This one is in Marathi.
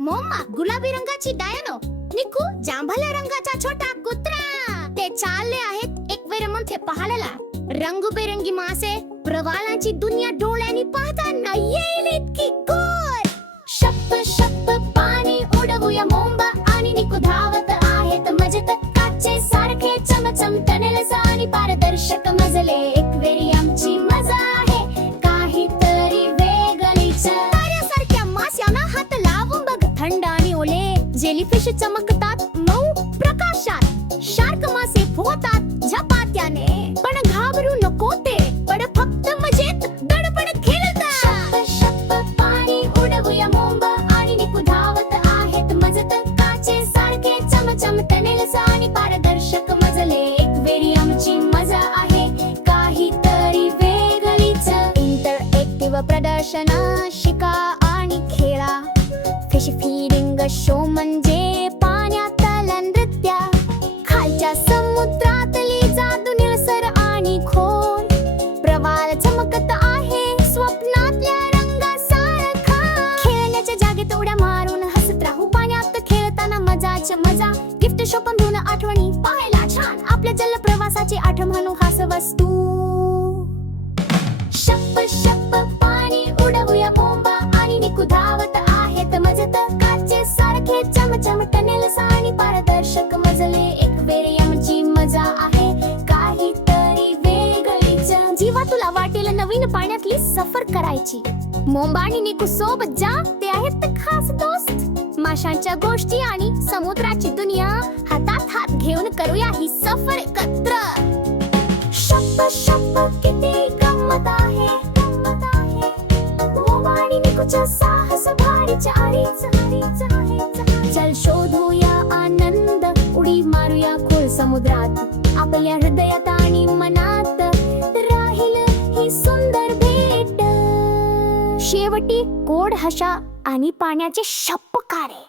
मम्मा गुलाबी रंगाची डायनो निकू जांभळ्या रंगाचा छोटा कुत्रा ते चालले आहेत एक वेळ म्हणते पाहायला रंगबेरंगी मासे प्रवालांची दुनिया डोळ्यांनी पाहताना येईल इतकी गोर शप्प शप्प पाणी उडवूया मोंबा आणि निकू धावत आहेत मजेत काचे सारखे चमचम टनेल आणि पारदर्शक मजले जेलीफिश चमकतात मऊ प्रकाशात. शार्क मासे पोहतात झपाट्याने. पण घाबरू नको ते. पण फक्त मजेत दडपण खेळता शप्प पाणी उडवूया मोंब आणि निकू धावत आहेत मजत. काचे सारखे चमचम टनेल आणि पारदर्शक मजले. एक वेळी आमची मजा आहे काहीतरी वेगळीच. इंटरएक्टिव्ह प्रदर्शन शिका आणि खेळा. फिश फीडिंग शो म्हणजे पाण्यातला नृत्य. खालच्या समुद्रातली जादू निळसर आणि खोल. प्रवाल चमकत आहे स्वप्नातल्या रंगासारखा. खेळण्याच्या जागेत उड्या मारून हसत राहू पाण्यात. खेळताना मजाच मजा. गिफ्ट शॉप घेऊन आठवणी पाहायला छान. आपल्या जल प्रवासाची आठ म्हणू हास वस्तू शप्प जेव्हा तुला वाटेल नवीन पाण्यातली सफर करायची. मोंबा आणि निकू सोबत जा ते आहेत खास दोस्त. माशांच्या गोष्टी आणि समुद्राची दुनिया हातात हात घेऊन करूया ही सफर एकत्र. शप्प शप्प किती गंमत आहे गंमत आहे. मोमा आणि निकूचं साहस भारीच आरीच आरीच आहेच चल शोधूया आनंद उडी मारूया खोल समुद्रात. आपल्या हृदयात आणि मनात शेवटी गोड हशा आणि पाण्याचे शपकारे